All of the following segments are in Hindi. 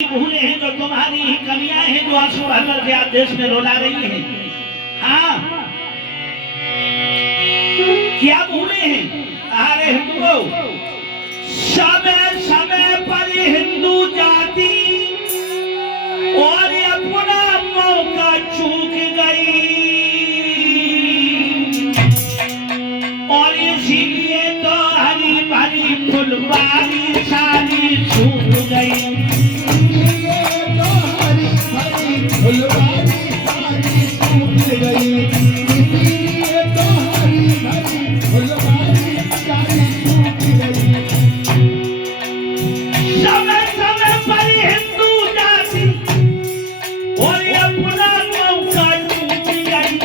भूले हैं जो तुम्हारी ही कमियां हैं जो आंसू भर के आप देश में रुला रही हैं। हाँ, क्या भूले हैं? अरे हिंदुओं, समय समय पर हिंदू जाति और अपना मौका चूक गई और इसीलिए तो हरी भरी फुलवारी सारी सूख गई। फुलवारी सारी सूख गई, इसीलिए तो हरी भरी फुलवारी सारी सूख गई। समय समय पर हिंदू जाति और अपना मौका चूक गई,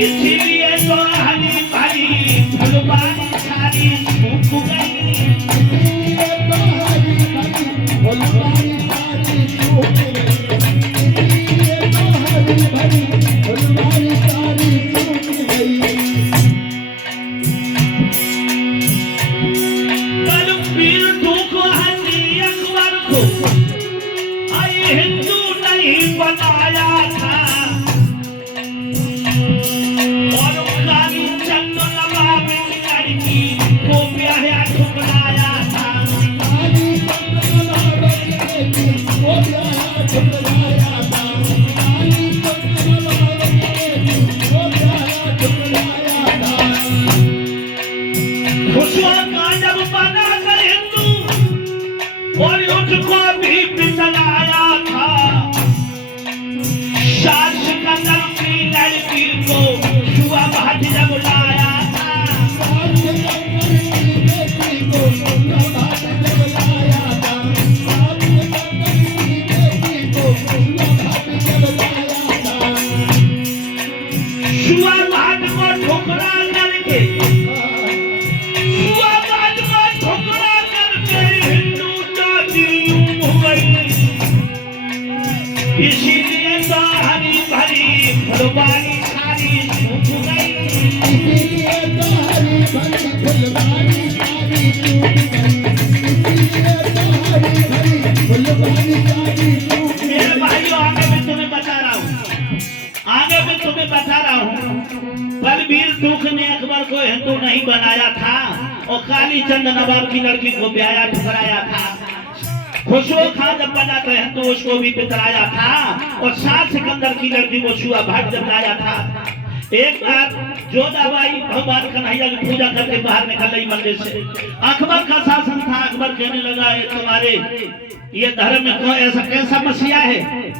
इसीलिए तो हरी भरी फुलवारी सारी सूख गई। इसीलिए तो हरी भरी फुलवारी सारी सूख गई, इसीलिए तो हरी भरी फुलवारी सारी सूख गई। कलमवीर दुख हनी अकबर को आई हिंदू नहीं बनाया था और काली चंद नवाब की लड़की को ब्याह ठुकराया था। काली चंद्रमा बदलेगी, वो प्यारा ठुकराया था। काली चंद्रमा बदलेगी, वो प्यारा ठुकराया था। खुशवा का जब बना कर हिंदू और उसको भी बितलाया था। सास कदम की लड़की को छुआ भाट जब लाया था। सास कदम की बेटी को छुआ भाट जब लाया था। सास कदम की बेटी को छुआ भाट जब लाया था। छुआ भाट को ठुकरा करके छुआ भाट को ठुकरा करके हिंदू जाति यूं हो गई। इसीलिए तो हरी भरी फुलवारी सारी सूख गई। इसीलिए तो हरी भरी फुलवारी सारी सूख गई, इसीलिए तो हरी भरी फुलवारी सारी सूख मेरे गई। भाइयों, आगे मैं तुम्हें बता रहा हूँ, आगे मैं तुम्हें बता रहा हूँ, बलबीर दुख ने अकबर को हिंदू नहीं बनाया था और काली चंद नवाब की लड़की को ब्याह ठुकराया था। खुशरो खान जब बना तो हिंदू उसको भी पितराया था और सात सिकंदर की लड़की को छुआ भाट जब लाया था। एक बार जोधाबाई भगवान कन्हैया की पूजा करके बाहर निकल रही मंदिर से। अकबर का शासन था। अकबर कहने लगा, ये तुम्हारे ये धर्म में कोई ऐसा कैसा मसीहा है?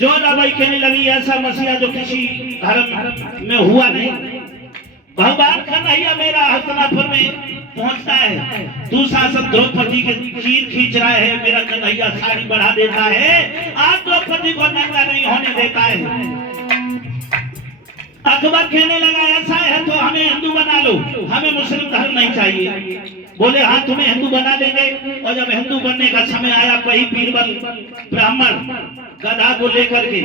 जोधाबाई कहने लगी, ऐसा मसीहा जो किसी धर्म में हुआ नहीं। भगवान कन्हैया मेरा हस्तनापुर में पहुंचता है, दुशासन द्रौपदी के चीर खींच रहा है, मेरा कन्हैया साड़ी बढ़ा देता है, आज द्रौपदी को नंगा नहीं होने देता है। अकबर कहने लगा, ऐसा है तो हमें हिंदू बना लो, हमें मुस्लिम धर्म नहीं चाहिए। बोले हाँ, तुम्हें हिंदू बना देंगे। और जब हिंदू बनने का समय आया, वही बीरबल ब्राह्मण गधा को लेकर के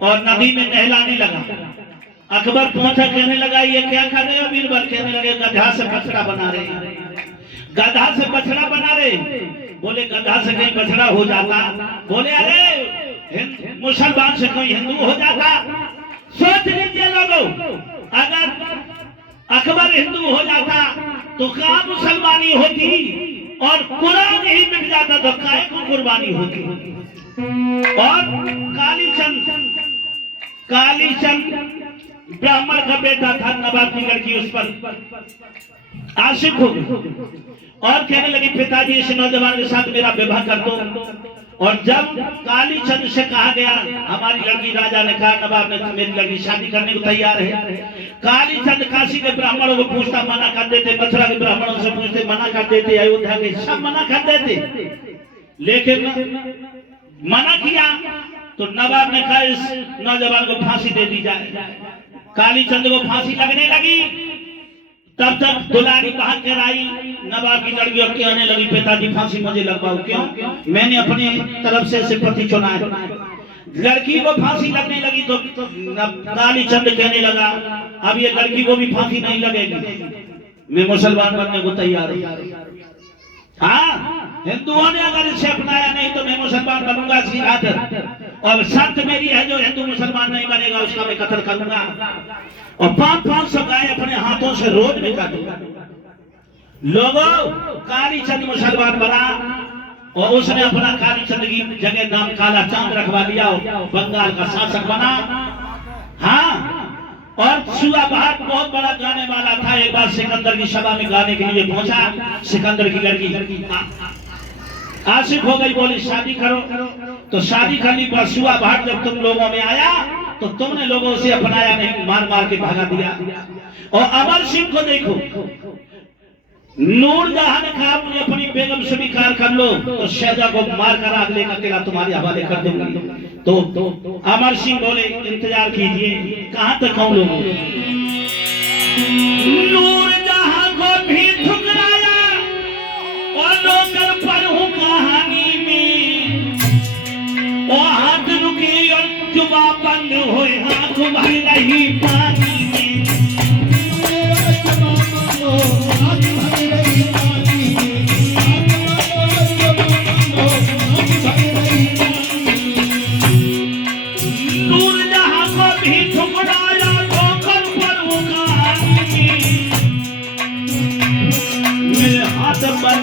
और नदी में नहलाने लगा। अकबर पहुंचा, कहने लगा, ये क्या कर रहे हो? बीरबल कहने लगे, गधा से बछड़ा बना रहे हैं। गधा से बछड़ा बना रहे? बोले गधा से कहीं बछड़ा हो जाता? बोले अरे मुसलमान से कोई हिंदू हो जाता? सोच लीजिए लोगों, अगर अकबर हिंदू हो जाता तो कहाँ मुसलमानी होती और कुरान ही मिट जाता तो काहे को कुर्बानी होती। और कालीचंद ब्राह्मण का बेटा था, नवाब की लड़की उस पर आशिक हो गई और कहने लगी, पिताजी इस नौजवान के साथ मेरा विवाह कर दो। और जब कालीचंद से कहा गया, हमारी लड़की, राजा ने कहा, नवाब ने मेरी लड़की शादी करने को तैयार है। कालीचंद काशी के ब्राह्मणों को पूछता, मना कर देते, मथुरा के ब्राह्मणों से पूछते, मना कर देते, अयोध्या के सब मना कर देते। लेकिन मना किया तो नवाब ने कहा, इस नौजवान को फांसी दे दी जाए। कालीचंद को फांसी लगने लगी। तब तक दुलारी बाहर कर आई, नवाब की लड़की और कहने लगी, पिताजी फांसी मुझे लगवाओ। क्यों? मैंने अपनी तरफ से पति चुना है। लड़की को फांसी लगने लगी तो कालीचंद कहने लगा, अब ये लड़की को भी फांसी नहीं लगेगी, मैं मुसलमान बनने को तैयार हूं। हाँ, हिंदुओं ने अगर इसे अपनाया नहीं तो मैं मुसलमान बनूंगा इसकी खातिर, और शर्त मेरी है जो हिंदू मुसलमान नहीं बनेगा उसका मैं कत्ल करूंगा, और 500 गाय अपने हाथों से रोज में काटूंगा। लोगों, कालीचंद मुसलमान बना और उसने अपना कालीचंद की जगह नाम काला चांद रखवा लिया और बंगाल का शासक बना। हाँ, और सुआ बहार बहुत बड़ा गाने वाला था। एक बार सिकंदर की सभा में गाने के लिए पहुंचा। सिकंदर की लड़की आशिक हो गई, बोली शादी करो। तो शादी करने पर सुआ बहार जब तुम लोगों में आया तो तुमने लोगों से अपनाया नहीं, मार मार के भगा दिया। और अमर सिंह को देखो, नूरजहां ने कहा मुझे अपनी बेगम स्वीकार कर लो तो शहजा को मार कर अगले का किला तुम्हारे हवाले कर दूंगी। तो अमर सिंह बोले इंतजार कीजिए, कहां तक आऊं लोग। नूरजहां को भी ठुकराया और नौकर पर हूं कहानी में, और हाथ रुकी और जुबान बंद हुए, हाथ भर रही पानी में। पर